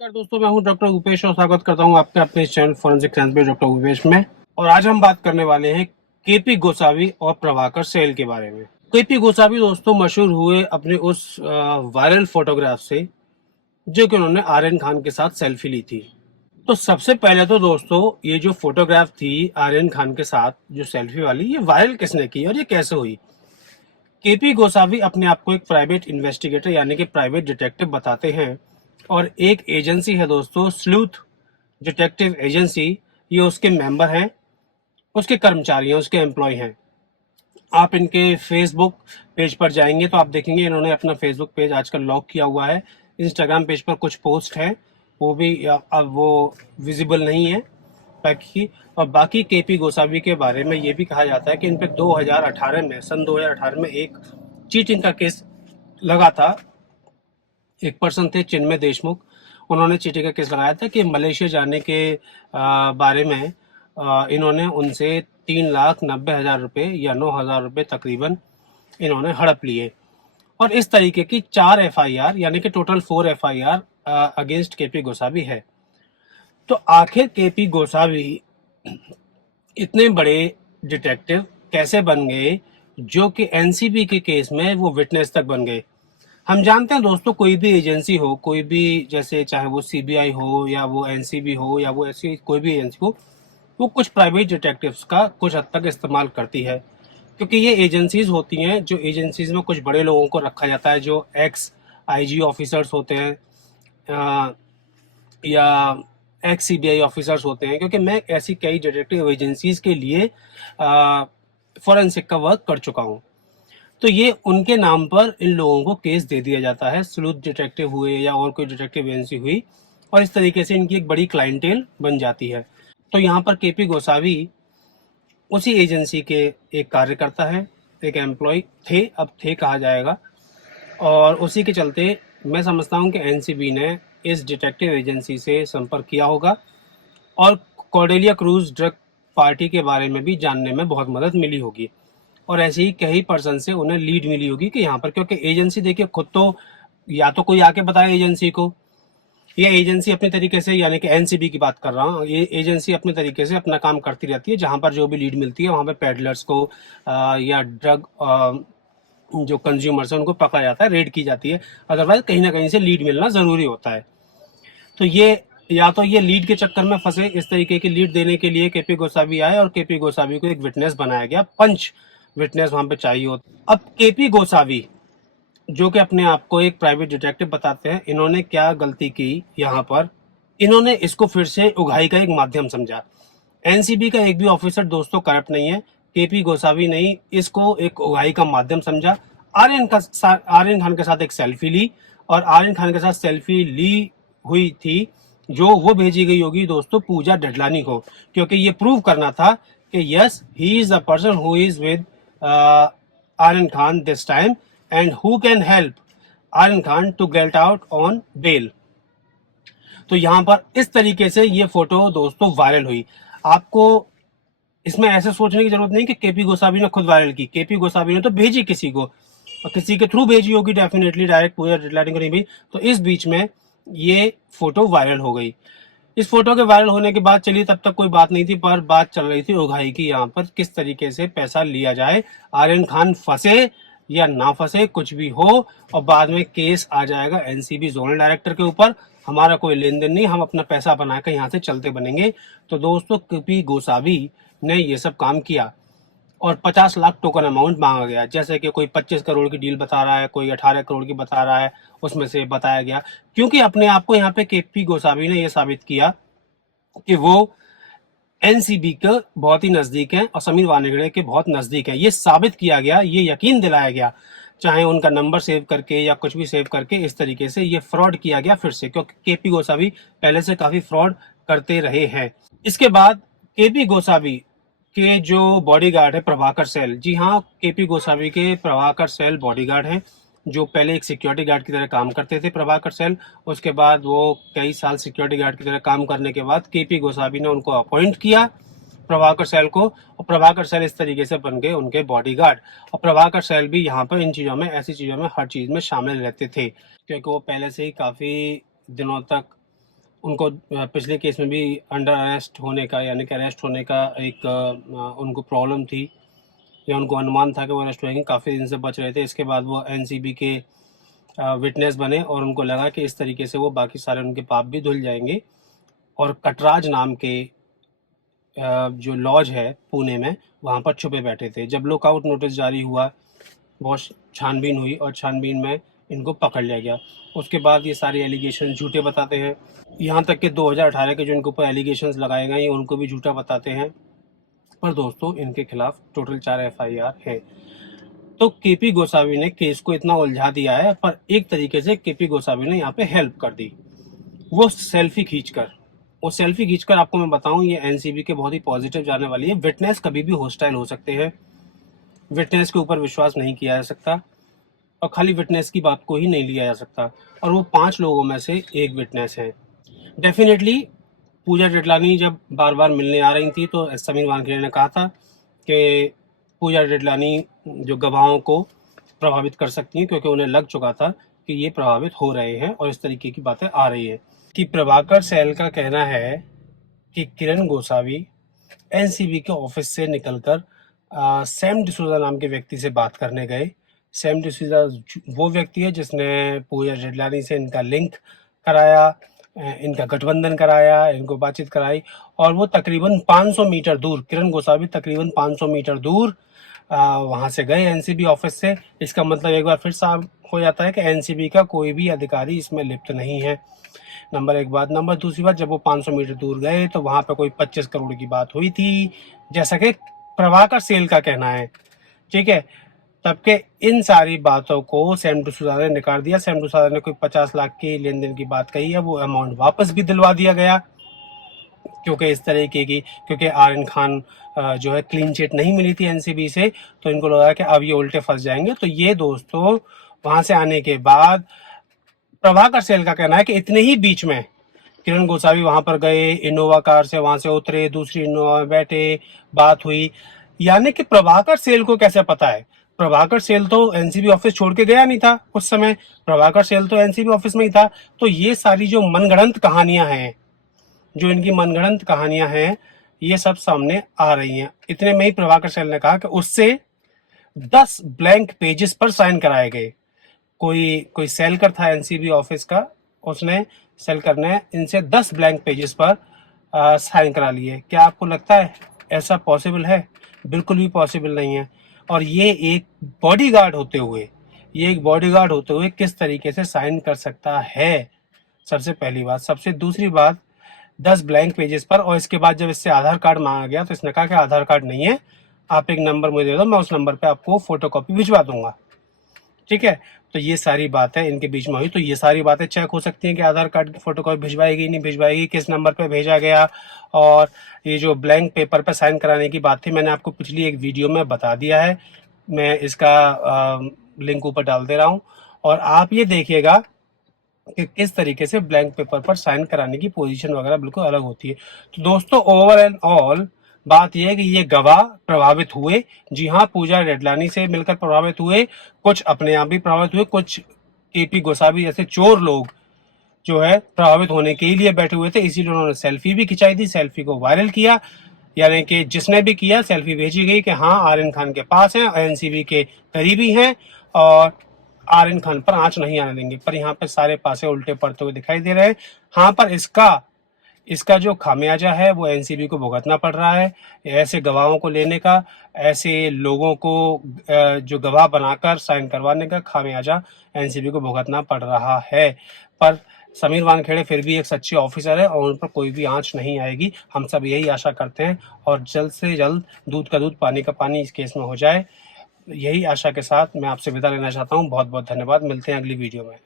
नमस्कार दोस्तों, मैं हूं डॉक्टर उपेश और स्वागत करता हूं आपके अपने इस चैनल फॉरेंसिक साइंस पे डॉक्टर उपेश में। और आज हम बात करने वाले हैं केपी गोसावी और प्रभाकर सेल के बारे में। केपी गोसावी दोस्तों मशहूर हुए अपने उस वायरल फोटोग्राफ से जो कि उन्होंने आर्यन खान के साथ सेल्फी ली थी। तो सबसे पहले तो दोस्तों ये जो फोटोग्राफ थी आर्यन खान के साथ जो सेल्फी वाली, ये वायरल किसने की और ये कैसे हुई। केपी गोसावी अपने आप को एक प्राइवेट इन्वेस्टिगेटर यानी कि प्राइवेट डिटेक्टिव बताते हैं और एक एजेंसी है दोस्तों स्लूथ डिटेक्टिव एजेंसी, ये उसके मेंबर हैं, उसके कर्मचारी हैं, उसके एम्प्लॉय हैं। आप इनके फेसबुक पेज पर जाएंगे तो आप देखेंगे इन्होंने अपना फेसबुक पेज आजकल लॉक किया हुआ है। इंस्टाग्राम पेज पर कुछ पोस्ट है, वो भी अब वो विजिबल नहीं है बाकी। और बाकी केपी गोसावी के बारे में ये भी कहा जाता है कि इन पे 2018 में सन 2018 में एक चीटिंग का केस लगा था। एक पर्सन थे चिन्मय देशमुख, उन्होंने चीटिंग का केस लगाया था कि मलेशिया जाने के बारे में इन्होंने उनसे 3,90,000 रुपये या 9,000 रुपये तकरीबन इन्होंने हड़प लिए। और इस तरीके की 4 एफआईआर यानी कि total 4 FIR against KP Gosavi है। तो आखिर केपी गोसावी इतने बड़े डिटेक्टिव कैसे बन गए जो कि एनसीबी के केस में वो विटनेस तक बन गए। हम जानते हैं दोस्तों, कोई भी एजेंसी हो, कोई भी, जैसे चाहे वो सीबीआई हो या वो एनसीबी हो या वो ऐसी कोई भी एजेंसी हो, वो कुछ प्राइवेट डिटेक्टिव्स का कुछ हद तक इस्तेमाल करती है, क्योंकि ये एजेंसीज होती हैं जो एजेंसीज में कुछ बड़े लोगों को रखा जाता है जो एक्स आईजी ऑफिसर्स होते हैं या एक्स सीबीआई ऑफिसर्स होते हैं। क्योंकि मैं ऐसी कई डिटेक्टिव एजेंसीज के लिए फॉरेंसिक का वर्क कर चुका हूँ, तो ये उनके नाम पर इन लोगों को केस दे दिया जाता है। स्लूथ डिटेक्टिव हुए या और कोई डिटेक्टिव एजेंसी हुई, और इस तरीके से इनकी एक बड़ी क्लाइंटेल बन जाती है। तो यहाँ पर केपी गोसावी उसी एजेंसी के एक कार्यकर्ता है, एक एम्प्लॉय थे, अब थे कहा जाएगा। और उसी के चलते मैं समझता हूँ कि एनसीबी ने इस डिटेक्टिव एजेंसी से संपर्क किया होगा और कॉर्डेलिया क्रूज ड्रग पार्टी के बारे में भी जानने में बहुत मदद मिली होगी। और ऐसे ही कई पर्सन से उन्हें लीड मिली होगी कि यहाँ पर, क्योंकि एजेंसी देखिए खुद तो या तो कोई आके बताए एजेंसी को, ये एजेंसी अपने तरीके से, यानी कि एनसीबी की बात कर रहा हूँ, ये एजेंसी अपने तरीके से अपना काम करती रहती है। जहाँ पर जो भी लीड मिलती है वहाँ पे पेडलर्स को या ड्रग जो कंज्यूमर्स है उनको पकड़ा जाता है, रेड की जाती है। अदरवाइज कहीं ना कहीं से लीड मिलना ज़रूरी होता है। तो ये या तो ये लीड के चक्कर में फंसे, इस तरीके की लीड देने के लिए केपी गोसावी आए और केपी गोसावी को एक विटनेस बनाया गया, पंच विटनेस वहां पे चाहिए होता। अब केपी गोसावी जो कि अपने आप को एक प्राइवेट डिटेक्टिव बताते हैं, इन्होंने क्या गलती की यहाँ पर, इन्होंने इसको फिर से उगाही का एक माध्यम समझा। एनसीबी का एक भी ऑफिसर दोस्तों करप्ट नहीं है, केपी गोसावी ने इसको एक उगाही का माध्यम समझा। आर्यन खान के साथ एक सेल्फी ली और आर्यन खान के साथ सेल्फी ली हुई थी जो वो भेजी गई होगी दोस्तों पूजा ढडलानी को, क्योंकि ये प्रूव करना था कि yes he is the person who is with Aryan Khan this time and who can help Aryan Khan to get out on bail. तो यहाँ पर इस तरीके से ये फोटो दोस्तों वायरल हुई। आपको इसमें ऐसे सोचने की जरूरत नहीं कि केपी गोसावी ने खुद वायरल की, केपी गोसावी ने तो भेजी किसी को, और किसी के थ्रू भेजी होगी डेफिनेटली, डायरेक्ट पूजा डेडलाइन को नहीं भेजी। तो इस बीच में ये फोटो वायरल हो गई। इस फोटो के वायरल होने के बाद चलिए तब तक कोई बात नहीं थी, पर बात चल रही थी उगाही की, यहाँ पर किस तरीके से पैसा लिया जाए, आर्यन खान फंसे या ना फंसे कुछ भी हो, और बाद में केस आ जाएगा एनसीबी जोनल डायरेक्टर के ऊपर। हमारा कोई लेन देन नहीं, हम अपना पैसा बनाकर यहाँ से चलते बनेंगे। तो दोस्तों केपी गोसावी ने ये सब काम किया और 50 लाख टोकन अमाउंट मांगा गया। जैसे कि कोई 25 करोड़ की डील बता रहा है, कोई 18 करोड़ की बता रहा है, उसमें से बताया गया, क्योंकि अपने आप को यहाँ पे केपी गोसावी ने यह साबित किया कि वो एनसीबी के बहुत ही नजदीक हैं और समीर वानखेड़े के बहुत नजदीक हैं। ये साबित किया गया, ये यकीन दिलाया गया, चाहे उनका नंबर सेव करके या कुछ भी सेव करके, इस तरीके से ये फ्रॉड किया गया फिर से, क्योंकि केपी गोसावी पहले से काफी फ्रॉड करते रहे हैं। इसके बाद केपी गोसावी के जो बॉडीगार्ड है प्रभाकर सेल, जी हाँ, केपी गोसावी के प्रभाकर सेल बॉडीगार्ड हैं, जो पहले एक सिक्योरिटी गार्ड की तरह काम करते थे प्रभाकर सेल। उसके बाद वो कई साल सिक्योरिटी गार्ड की तरह काम करने के बाद केपी गोसावी ने उनको अपॉइंट किया प्रभाकर सेल को, और प्रभाकर सेल इस तरीके से बन गए उनके बॉडीगार्ड। और प्रभाकर सेल भी यहाँ पर इन चीज़ों में, ऐसी चीज़ों में, हर चीज़ में शामिल रहते थे, क्योंकि वो पहले से ही काफ़ी दिनों तक उनको पिछले केस में भी अंडर अरेस्ट होने का, यानी कि अरेस्ट होने का एक उनको प्रॉब्लम थी, या उनको अनुमान था कि वो अरेस्ट होंगे, काफ़ी दिन से बच रहे थे। इसके बाद वो एनसीबी के विटनेस बने और उनको लगा कि इस तरीके से वो बाकी सारे उनके पाप भी धुल जाएंगे, और कटराज नाम के जो लॉज है पुणे में, वहाँ पर छुपे बैठे थे। जब लुकआउट नोटिस जारी हुआ, बहुत छानबीन हुई और छानबीन में इनको पकड़ लिया गया। उसके बाद ये सारे एलिगेशन झूठे बताते हैं, यहाँ तक कि 2018 के जो इनके ऊपर एलिगेशंस लगाए गए हैं उनको भी झूठा बताते हैं। पर दोस्तों, इनके खिलाफ टोटल 4 एफआईआर है। तो केपी गोसावी ने केस को इतना उलझा दिया है, पर एक तरीके से केपी गोसावी ने यहाँ पे हेल्प कर दी। वो सेल्फी खींचकर आपको मैं बताऊं, ये एनसीबी के बहुत ही पॉजिटिव जाने वाली है। विटनेस कभी भी हॉस्टाइल हो सकते हैं, विटनेस के ऊपर विश्वास नहीं किया जा सकता, और खाली विटनेस की बात को ही नहीं लिया जा सकता, और वो 5 लोगों में से एक विटनेस है। डेफिनेटली पूजा जेठलानी जब बार बार मिलने आ रही थी तो समीर वानखेड़े ने कहा था कि पूजा जेठलानी जो गवाहों को प्रभावित कर सकती हैं, क्योंकि उन्हें लग चुका था कि ये प्रभावित हो रहे हैं और इस तरीके की बातें आ रही हैं। कि प्रभाकर सैल का कहना है कि किरण गोसावी एनसीबी के ऑफिस से निकलकर सैम डिसूजा नाम के व्यक्ति से बात करने गए। सैम डिसूजा वो व्यक्ति है जिसने पूजा जेठलानी से इनका लिंक कराया, इनका गठबंधन कराया, इनको बातचीत कराई, और वो तकरीबन 500 मीटर दूर, किरण गोसावी तकरीबन 500 मीटर दूर वहाँ से गए एनसीबी ऑफिस से। इसका मतलब एक बार फिर साफ हो जाता है कि एनसीबी का कोई भी अधिकारी इसमें लिप्त नहीं है। नंबर एक बात। नंबर दूसरी बात, जब वो 500 मीटर दूर गए तो वहाँ पे कोई 25 करोड़ की बात हुई थी, जैसा कि प्रभाकर सेल का कहना है। ठीक है, तब के इन सारी बातों को सैम डिसूजा ने नकार दिया। सैम डिसूजा ने कोई 50 लाख के लेन देन की बात कही है, वो अमाउंट वापस भी दिलवा दिया गया, क्योंकि इस तरीके की, क्योंकि आर्यन खान जो है क्लीन चिट नहीं मिली थी एनसीबी से, तो इनको लगा कि अब ये उल्टे फंस जाएंगे। तो ये दोस्तों वहां से आने के बाद प्रभाकर सेल का कहना है कि इतने ही बीच में किरण गोसावी वहां पर गए, इनोवा कार से वहां से उतरे, दूसरी इनोवा में बैठे, बात हुई। यानी कि प्रभाकर सेल को कैसे पता है? प्रभाकर सेल तो एनसीबी ऑफिस छोड़ के गया नहीं था उस समय, प्रभाकर सेल तो एनसीबी ऑफिस में ही था। तो ये सारी जो मनगढ़ंत कहानियां हैं, जो इनकी मनगढ़ंत कहानियां हैं, ये सब सामने आ रही हैं। इतने में ही प्रभाकर सेल ने कहा कि उससे 10 ब्लैंक पेजेस पर साइन कराए गए। कोई सेलकर था एनसीबी ऑफिस का, उसने सेलकर ने इनसे 10 ब्लैंक पेजेस पर साइन करा लिए। क्या आपको लगता है ऐसा पॉसिबल है? बिल्कुल भी पॉसिबल नहीं है। और ये एक बॉडीगार्ड होते हुए किस तरीके से साइन कर सकता है? सबसे पहली बात। सबसे दूसरी बात, 10 ब्लैंक पेजेस पर, और इसके बाद जब इससे आधार कार्ड मांगा गया तो इसने कहा कि आधार कार्ड नहीं है, आप एक नंबर मुझे दे दो, मैं उस नंबर पे आपको फोटोकॉपी भिजवा दूंगा। ठीक है, तो ये सारी बातें इनके बीच में हुई। तो ये सारी बातें चेक हो सकती हैं कि आधार कार्ड की फोटोकॉपी भिजवाएगी नहीं भिजवाएगी, किस नंबर पे भेजा गया। और ये जो ब्लैंक पेपर पे साइन कराने की बात थी, मैंने आपको पिछली एक वीडियो में बता दिया है, मैं इसका लिंक ऊपर डाल दे रहा हूँ, और आप ये देखिएगा कि किस तरीके से ब्लैंक पेपर पर साइन कराने की पोजीशन वगैरह बिल्कुल अलग होती है। तो दोस्तों, ओवर एंड ऑल बात यह है कि ये गवाह प्रभावित हुए। जी हाँ, पूजा जेठलानी से मिलकर प्रभावित हुए, कुछ अपने आप भी प्रभावित हुए, कुछ केपी गोसावी जैसे चोर लोग जो है प्रभावित होने के लिए बैठे हुए थे, इसीलिए उन्होंने सेल्फी भी खिंचाई थी, सेल्फी को वायरल किया। यानी कि जिसने भी किया, सेल्फी भेजी गई कि हाँ आर्यन खान के पास हैं, एनसीबी के करीबी हैं और आर्यन खान पर आंच नहीं आने देंगे। पर यहाँ पे सारे पासे उल्टे पड़ते हुए दिखाई दे रहे हैं। हाँ, पर इसका जो खामियाजा है वो एनसीबी को भुगतना पड़ रहा है। ऐसे गवाहों को लेने का, ऐसे लोगों को जो गवाह बनाकर साइन करवाने का खामियाजा एनसीबी को भुगतना पड़ रहा है। पर समीर वानखेड़े फिर भी एक सच्चे ऑफिसर है और उन पर कोई भी आंच नहीं आएगी। हम सब यही आशा करते हैं, और जल्द से जल्द दूध का दूध पानी का पानी इस केस में हो जाए। यही आशा के साथ मैं आपसे विदा लेना चाहता हूँ। बहुत बहुत धन्यवाद। मिलते हैं अगली वीडियो में।